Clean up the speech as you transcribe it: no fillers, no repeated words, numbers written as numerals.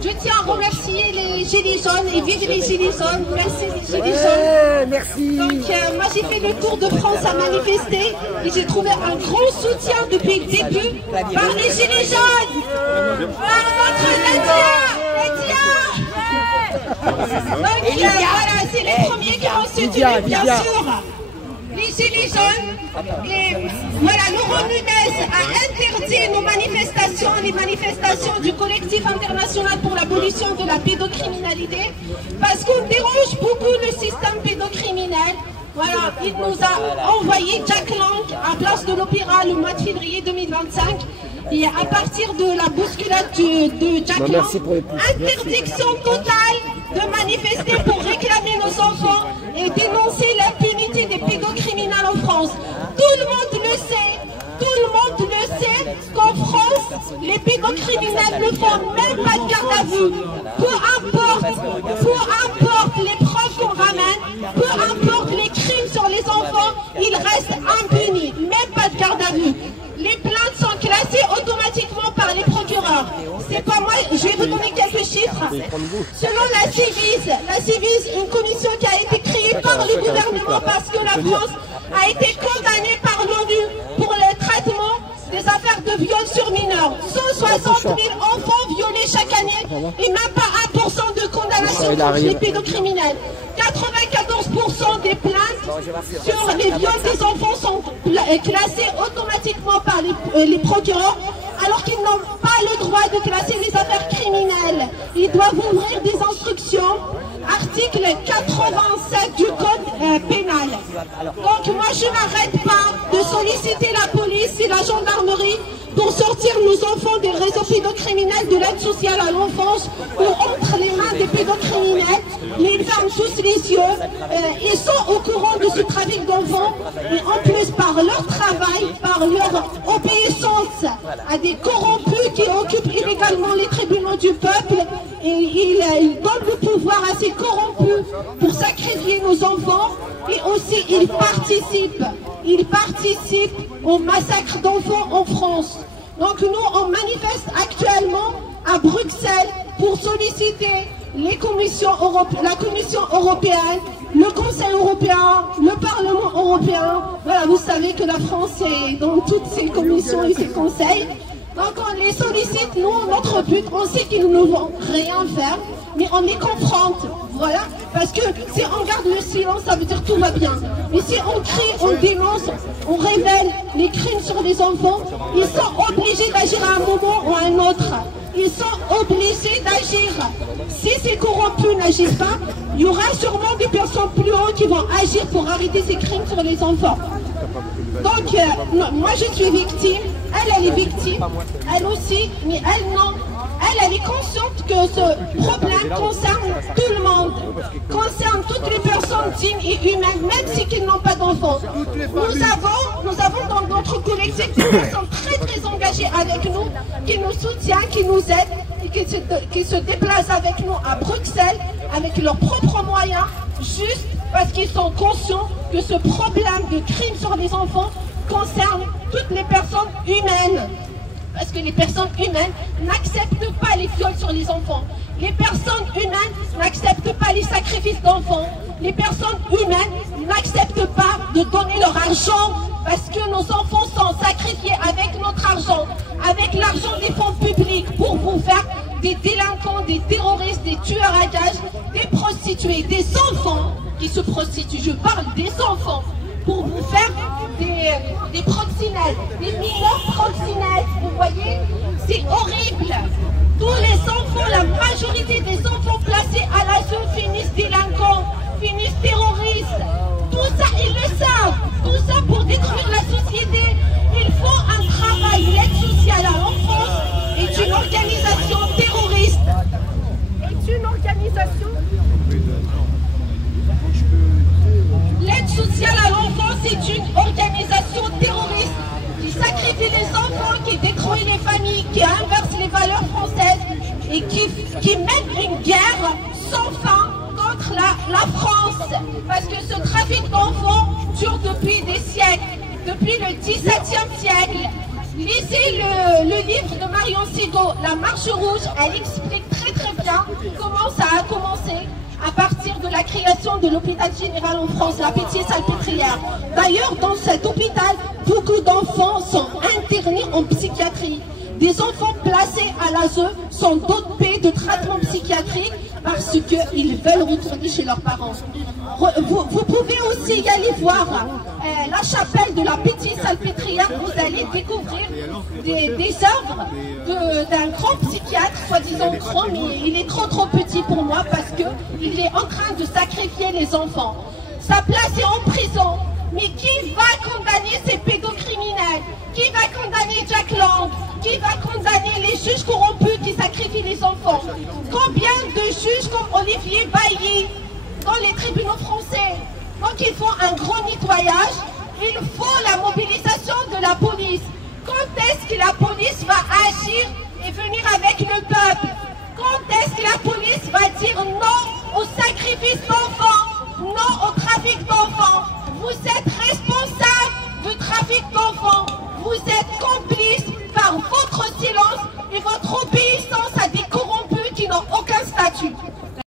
Je tiens à remercier les Gilets jaunes et vive les Gilets jaunes. Merci les Gilets jaunes. Merci. Donc moi j'ai fait le tour de France à manifester et j'ai trouvé un grand soutien depuis le début par les Gilets jaunes. Par notre Nadia. Donc voilà, c'est les premiers qui ont soutenu bien sûr. Les Gilets jaunes. Et voilà, Laurent Nunez a interdit nos manifestations, les manifestations du collectif international pour l'abolition de la pédocriminalité, parce qu'on dérange beaucoup le système pédocriminel. Voilà, il nous a envoyé Jack Lang à Place de l'Opéra le mois de février 2025. Et à partir de la bousculade de Jack Lang, interdiction totale de manifester pour réclamer nos enfants et dénoncer l'impunité des pédocriminels en France. Tout le monde le sait qu'en France, les pédocriminels ne font même pas de garde à vue. Peu importe les preuves qu'on ramène, peu importe les crimes sur les enfants, ils restent impunis, même pas de garde à vue. Les plaintes sont classées automatiquement par les procureurs. C'est pas moi, je vais vous donner quelques chiffres. Selon la CIVIS, une commission qui a été créée par le gouvernement parce que la France a été condamnée par l'ONU pour le traitement des affaires de viol sur mineurs. 160 000 enfants violés chaque année et même pas 1% de condamnation contre les pédocriminels. 94% des plaintes sur les viols des enfants sont classées automatiquement par les procureurs, alors qu'ils n'ont pas le droit de classer les affaires criminelles. Ils doivent ouvrir des instructions, article 87 du code pénal. Donc moi je n'arrête pas de solliciter la police et la gendarmerie pour sortir nos enfants des réseaux pédocriminels de l'aide sociale à l'enfance ou entre les mains des pédocriminels. Ils ferment tous les yeux, ils sont au courant de ce trafic d'enfants et en plus par leur travail, par leur obéissance à des corrompus qui occupent illégalement les tribunaux du peuple, et ils donnent le pouvoir à ces corrompus pour sacrifier nos enfants, et aussi ils participent au massacre d'enfants en France. Donc nous on manifeste actuellement à Bruxelles pour solliciter la Commission européenne, le Conseil européen, le Parlement européen. Voilà, vous savez que la France est dans toutes ces commissions et ces conseils. Donc on les sollicite, nous, notre but, on sait qu'ils ne vont rien faire, mais on les confronte, voilà, parce que si on garde le silence, ça veut dire tout va bien. Mais si on crie, on dénonce, on révèle les crimes sur les enfants, ils sont obligés d'agir à un moment ou à un autre. Ils sont obligés d'agir. Si ces corrompus n'agissent pas, il y aura sûrement des personnes plus hautes qui vont agir pour arrêter ces crimes sur les enfants. Donc, moi je suis victime, elle est victime, elle aussi, mais elle non. Elle est consciente que ce problème concerne tout le monde, concerne toutes les personnes dignes et humaines, même si qu'ils n'ont pas d'enfants. Nous avons dans notre collectif des personnes très engagées avec nous, qui nous soutiennent, qui nous aident et qui se déplacent avec nous à Bruxelles avec leurs propres moyens, juste parce qu'ils sont conscients que ce problème de crime sur les enfants concerne toutes les personnes humaines. Parce que les personnes humaines n'acceptent pas les viols sur les enfants. Les personnes humaines n'acceptent pas les sacrifices d'enfants. Les personnes humaines n'acceptent pas de donner leur argent parce que nos enfants sont sacrifiés avec notre argent, avec l'argent des fonds publics pour vous faire des délinquants, des terroristes, des tueurs à gages, des prostituées, des enfants qui se prostituent. Je parle des enfants pour vous faire des proxénètes, des mineurs proxénètes. Vous voyez, c'est horrible. Tous les enfants, la majorité des enfants placés à l'asile finissent délinquants, finissent terroristes. Tout ça, ils le savent. Tout ça pour détruire la société. Il faut un travail. L'aide sociale à l'enfance est une organisation terroriste. L'aide sociale à l'enfance est une organisation terroriste qui sacrifie les enfants, qui détruit les familles, qui inverse les valeurs françaises et qui mène une guerre sans fin contre la France. Parce que ce trafic d'enfants dure depuis des siècles, depuis le XVIIe siècle. Lisez le livre de Marion Sigaud, La Marche Rouge, elle explique très Pétria, comment ça a commencé à partir de la création de l'hôpital général en France, la Pitié-Salpêtrière. D'ailleurs, dans cet hôpital, beaucoup d'enfants sont internés en psychiatrie. Des enfants placés à l'ASE sont dopés de traitements psychiatriques parce qu'ils veulent retourner chez leurs parents. Vous pouvez aussi y aller voir la chapelle de la Pitié-Salpêtrière. Vous allez découvrir des œuvres d'un grand psychiatre, soi-disant grand, mais il est trop petit pour moi parce qu'il est en train de sacrifier les enfants. Sa place est en prison. Mais qui va condamner ces pédocriminels? Qui va condamner Jack Lang? Qui va condamner les juges corrompus qui sacrifient les enfants? Combien de juges comme Olivier Bailly dans les tribunaux français? Donc il faut un grand nettoyage, il faut la mobilisation de la police. Quand est-ce que la police va agir et venir avec le peuple?